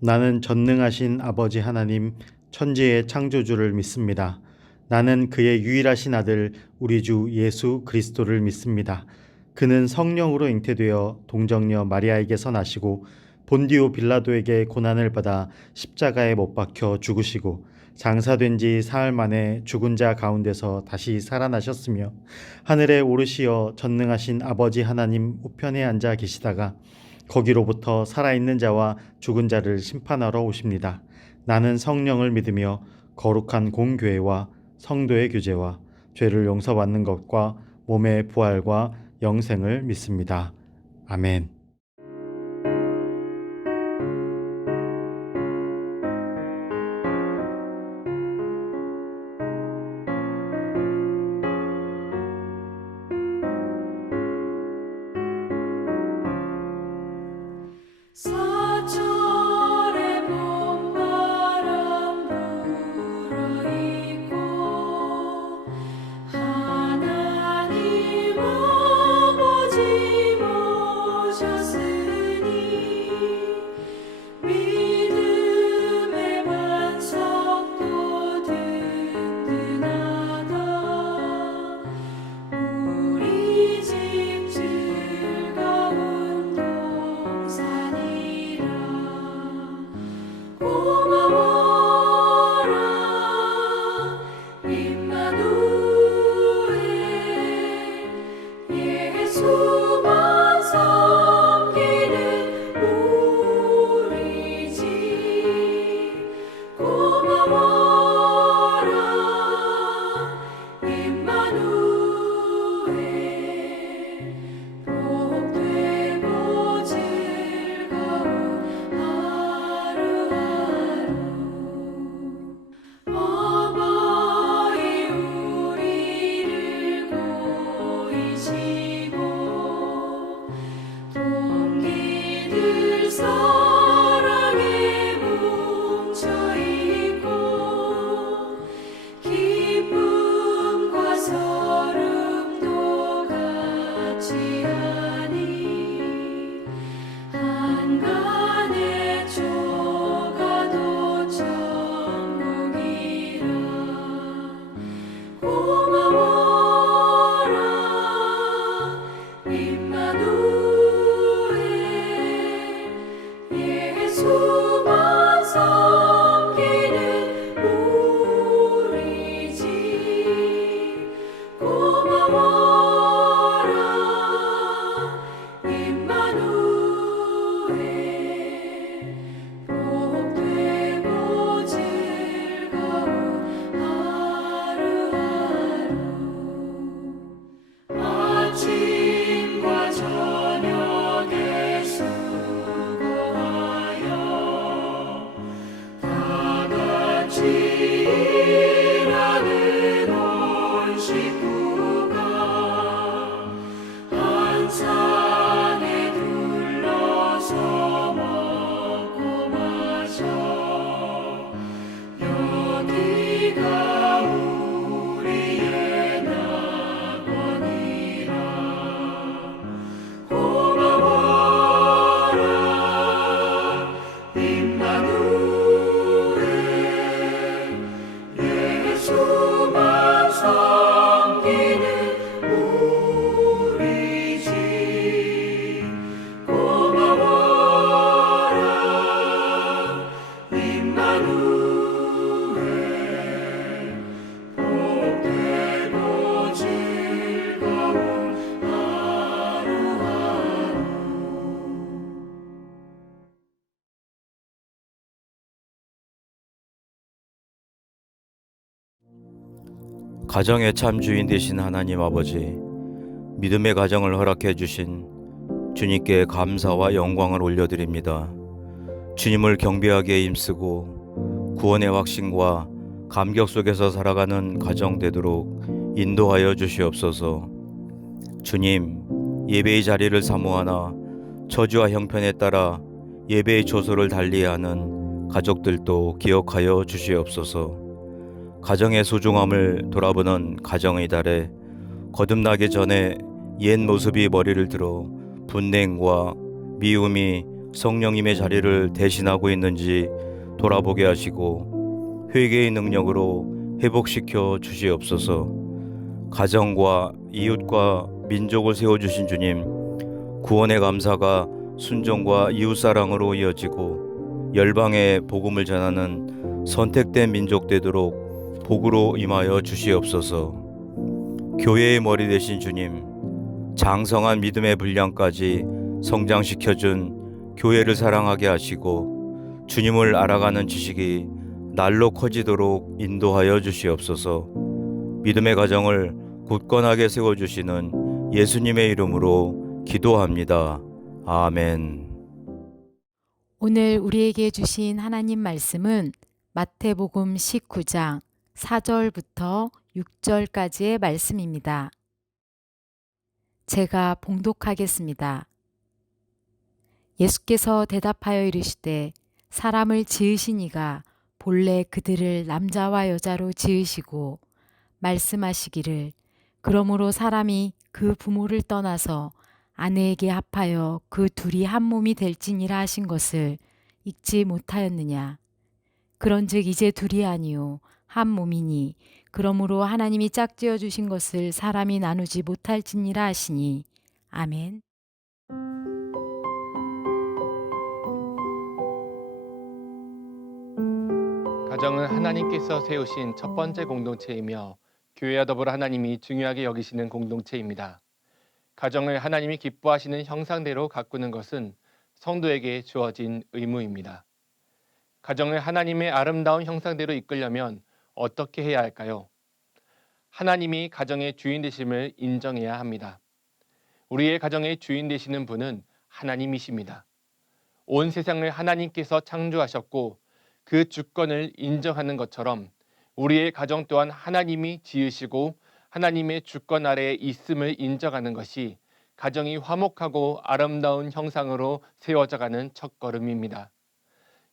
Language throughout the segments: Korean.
나는 전능하신 아버지 하나님, 천지의 창조주를 믿습니다. 나는 그의 유일하신 아들, 우리 주 예수 그리스도를 믿습니다. 그는 성령으로 잉태되어 동정녀 마리아에게서 나시고 본디오 빌라도에게 고난을 받아 십자가에 못 박혀 죽으시고 장사된 지 사흘 만에 죽은 자 가운데서 다시 살아나셨으며 하늘에 오르시어 전능하신 아버지 하나님 우편에 앉아 계시다가 거기로부터 살아있는 자와 죽은 자를 심판하러 오십니다. 나는 성령을 믿으며 거룩한 공교회와 성도의 교제와 죄를 용서받는 것과 몸의 부활과 영생을 믿습니다. 아멘. 사철의 봄바람 불어있고 하나님 아버지 모셨으니 믿음의 반석도 든든하다. 우리 집 즐거운 동산이라. 고마워라 임마누엘. 예수만 섬기는 우리 집. 고마워라 임마누엘. 복되고 즐거운 하루하루. 어버이 우리를 보이시고 동기들 사랑에 뭉쳐있고 기쁨과 서름도 같이 하니 한간의 조가도 천국이라. 고마워라 임마누엘. 예수만 섬기는 우리 집. 고마워라 임마누엘. 복되고 즐거운 하루하루. 아침과 저녁에 수고하여 다같이 일하는 온 식구가 한 산에 둘러서 먹고 마셔. 여기가 우리의 낙원이라. 고마워라 임마누엘. 예수만 섬기는 우리 집. 고마워라 임마누엘. 복되고 즐거운 하루하루. 가정의 참 주인 되신 하나님 아버지, 믿음의 가정을 허락해 주신 주님께 감사와 영광을 올려드립니다. 주님을 경배하기에 힘쓰고 구원의 확신과 감격 속에서 살아가는 가정 되도록 인도하여 주시옵소서. 주님, 예배의 자리를 사모하나 처지와 형편에 따라 예배의 조소를 달리하는 가족들도 기억하여 주시옵소서. 가정의 소중함을 돌아보는 가정의 달에 거듭나기 전에 옛 모습이 머리를 들어 분냉과 미움이 성령님의 자리를 대신하고 있는지 돌아보게 하시고 회개의 능력으로 회복시켜 주시옵소서. 가정과 이웃과 민족을 세워주신 주님, 구원의 감사가 순종과 이웃사랑으로 이어지고 열방에 복음을 전하는 선택된 민족 되도록 복으로 임하여 주시옵소서. 교회의 머리 되신 주님, 장성한 믿음의 분량까지 성장시켜준 교회를 사랑하게 하시고 주님을 알아가는 지식이 날로 커지도록 인도하여 주시옵소서. 믿음의 가정을 굳건하게 세워주시는 예수님의 이름으로 기도합니다. 아멘. 오늘 우리에게 주신 하나님 말씀은 마태복음 19장 4절부터 6절까지의 말씀입니다. 제가 봉독하겠습니다. 예수께서 대답하여 이르시되 사람을 지으신 이가 본래 그들을 남자와 여자로 지으시고 말씀하시기를 그러므로 사람이 그 부모를 떠나서 아내에게 합하여 그 둘이 한 몸이 될지니라 하신 것을 읽지 못하였느냐. 그런즉 이제 둘이 아니요 한 몸이니 그러므로 하나님이 짝지어 주신 것을 사람이 나누지 못할지니라 하시니. 아멘. 가정은 하나님께서 세우신 첫 번째 공동체이며 교회와 더불어 하나님이 중요하게 여기시는 공동체입니다. 가정을 하나님이 기뻐하시는 형상대로 가꾸는 것은 성도에게 주어진 의무입니다. 가정을 하나님의 아름다운 형상대로 이끌려면 어떻게 해야 할까요? 하나님이 가정의 주인 되심을 인정해야 합니다. 우리의 가정의 주인 되시는 분은 하나님이십니다. 온 세상을 하나님께서 창조하셨고 그 주권을 인정하는 것처럼 우리의 가정 또한 하나님이 지으시고 하나님의 주권 아래에 있음을 인정하는 것이 가정이 화목하고 아름다운 형상으로 세워져가는 첫걸음입니다.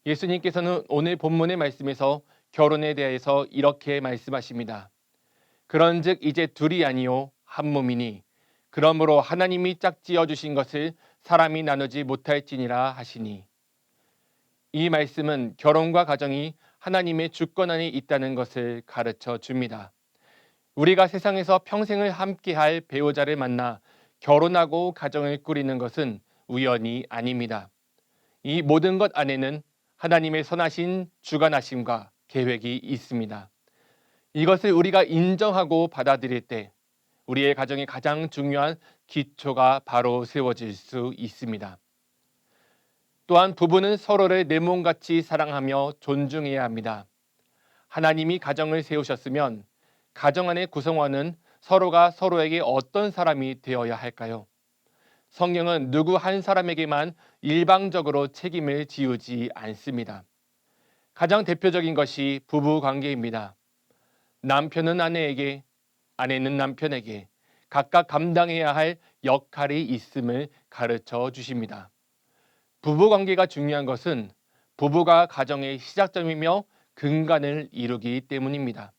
예수님께서는 오늘 본문의 말씀에서 결혼에 대해서 이렇게 말씀하십니다. 그런즉 이제 둘이 아니요 한 몸이니 그러므로 하나님이 짝지어 주신 것을 사람이 나누지 못할지니라 하시니. 이 말씀은 결혼과 가정이 하나님의 주권 안에 있다는 것을 가르쳐 줍니다. 우리가 세상에서 평생을 함께할 배우자를 만나 결혼하고 가정을 꾸리는 것은 우연이 아닙니다. 이 모든 것 안에는 하나님의 선하신 주관하심과 계획이 있습니다. 이것을 우리가 인정하고 받아들일 때 우리의 가정의 가장 중요한 기초가 바로 세워질 수 있습니다. 또한 부부는 서로를 내 몸같이 사랑하며 존중해야 합니다. 하나님이 가정을 세우셨으면 가정 안의 구성원은 서로가 서로에게 어떤 사람이 되어야 할까요? 성경은 누구 한 사람에게만 일방적으로 책임을 지우지 않습니다. 가장 대표적인 것이 부부 관계입니다. 남편은 아내에게, 아내는 남편에게 각각 감당해야 할 역할이 있음을 가르쳐 주십니다. 부부 관계가 중요한 것은 부부가 가정의 시작점이며 근간을 이루기 때문입니다.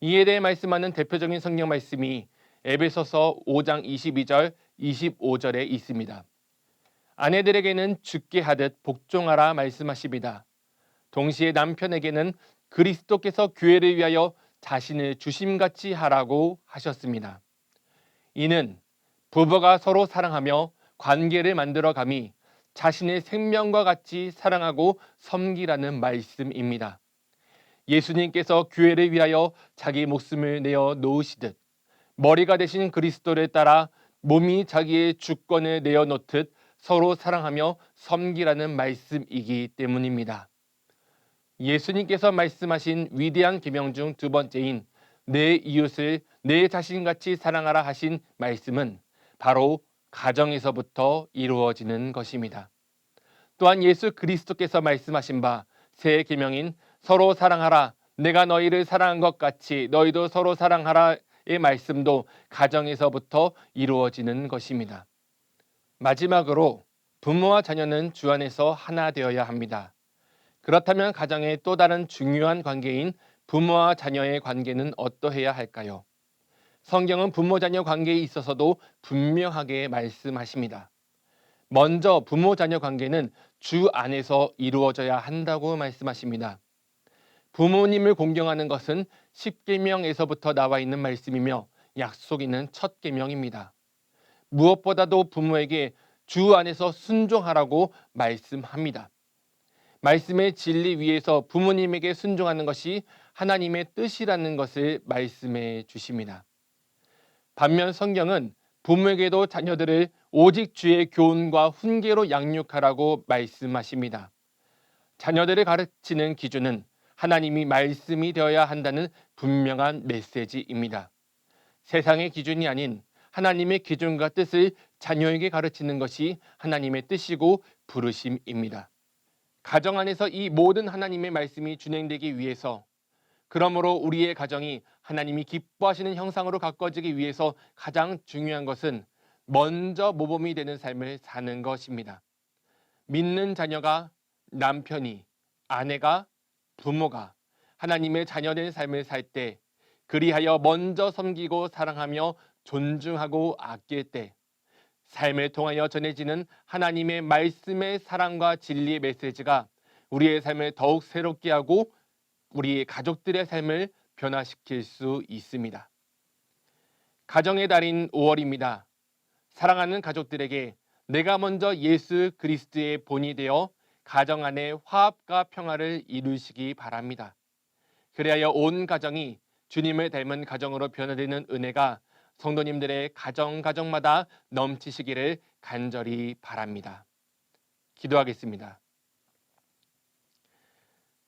이에 대해 말씀하는 대표적인 성경 말씀이 에베소서 5장 22절, 25절에 있습니다. 아내들에게는 주께 하듯 복종하라 말씀하십니다. 동시에 남편에게는 그리스도께서 교회를 위하여 자신을 주심같이 하라고 하셨습니다. 이는 부부가 서로 사랑하며 관계를 만들어감이 자신의 생명과 같이 사랑하고 섬기라는 말씀입니다. 예수님께서 교회를 위하여 자기 목숨을 내어 놓으시듯 머리가 되신 그리스도를 따라 몸이 자기의 주권을 내어놓듯 서로 사랑하며 섬기라는 말씀이기 때문입니다. 예수님께서 말씀하신 위대한 계명 중 두 번째인 내 이웃을 내 자신같이 사랑하라 하신 말씀은 바로 가정에서부터 이루어지는 것입니다. 또한 예수 그리스도께서 말씀하신 바 새 계명인 서로 사랑하라 내가 너희를 사랑한 것 같이 너희도 서로 사랑하라의 말씀도 가정에서부터 이루어지는 것입니다. 마지막으로 부모와 자녀는 주 안에서 하나 되어야 합니다. 그렇다면 가정의 또 다른 중요한 관계인 부모와 자녀의 관계는 어떠해야 할까요? 성경은 부모 자녀 관계에 있어서도 분명하게 말씀하십니다. 먼저 부모 자녀 관계는 주 안에서 이루어져야 한다고 말씀하십니다. 부모님을 공경하는 것은 십계명에서부터 나와 있는 말씀이며 약속 있는 첫 계명입니다. 무엇보다도 부모에게 주 안에서 순종하라고 말씀합니다. 말씀의 진리 위에서 부모님에게 순종하는 것이 하나님의 뜻이라는 것을 말씀해 주십니다. 반면 성경은 부모에게도 자녀들을 오직 주의 교훈과 훈계로 양육하라고 말씀하십니다. 자녀들을 가르치는 기준은 하나님이 말씀이 되어야 한다는 분명한 메시지입니다. 세상의 기준이 아닌 하나님의 기준과 뜻을 자녀에게 가르치는 것이 하나님의 뜻이고 부르심입니다. 가정 안에서 이 모든 하나님의 말씀이 진행되기 위해서, 그러므로 우리의 가정이 하나님이 기뻐하시는 형상으로 가꿔지기 위해서 가장 중요한 것은 먼저 모범이 되는 삶을 사는 것입니다. 믿는 자녀가, 남편이, 아내가, 부모가 하나님의 자녀된 삶을 살 때, 그리하여 먼저 섬기고 사랑하며 존중하고 아낄 때, 삶을 통하여 전해지는 하나님의 말씀의 사랑과 진리의 메시지가 우리의 삶을 더욱 새롭게 하고 우리 가족들의 삶을 변화시킬 수 있습니다. 가정의 달인 5월입니다. 사랑하는 가족들에게 내가 먼저 예수 그리스도의 본이 되어 가정 안에 화합과 평화를 이루시기 바랍니다. 그리하여 온 가정이 주님을 닮은 가정으로 변화되는 은혜가 성도님들의 가정마다 넘치시기를 간절히 바랍니다. 기도하겠습니다.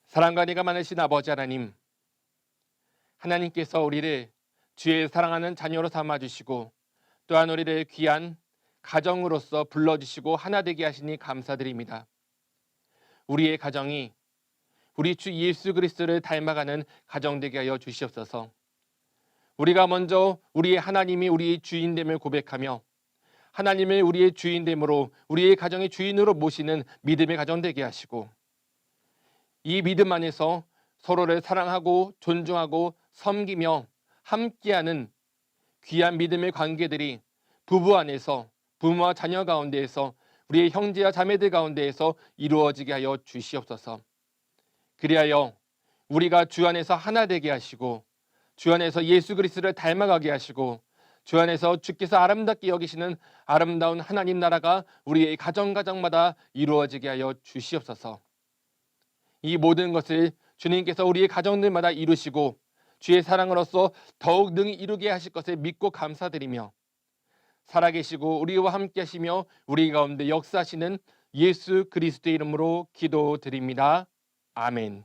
사랑과 은혜가 많으신 아버지 하나님, 하나님께서 우리를 주의 사랑하는 자녀로 삼아주시고 또한 우리를 귀한 가정으로서 불러주시고 하나 되게 하시니 감사드립니다. 우리의 가정이 우리 주 예수 그리스도를 닮아가는 가정 되게 하여 주시옵소서. 우리가 먼저 우리의 하나님이 우리의 주인됨을 고백하며 하나님을 우리의 주인됨으로 우리의 가정의 주인으로 모시는 믿음의 가정 되게 하시고, 이 믿음 안에서 서로를 사랑하고 존중하고 섬기며 함께하는 귀한 믿음의 관계들이 부부 안에서, 부모와 자녀 가운데에서, 우리의 형제와 자매들 가운데에서 이루어지게 하여 주시옵소서. 그리하여 우리가 주 안에서 하나 되게 하시고 주 안에서 예수 그리스도를 닮아가게 하시고 주 안에서 주께서 아름답게 여기시는 아름다운 하나님 나라가 우리의 가정마다 이루어지게 하여 주시옵소서. 이 모든 것을 주님께서 우리의 가정들마다 이루시고 주의 사랑으로서 더욱 능히 이루게 하실 것을 믿고 감사드리며, 살아계시고 우리와 함께 하시며 우리 가운데 역사하시는 예수 그리스도의 이름으로 기도드립니다. 아멘.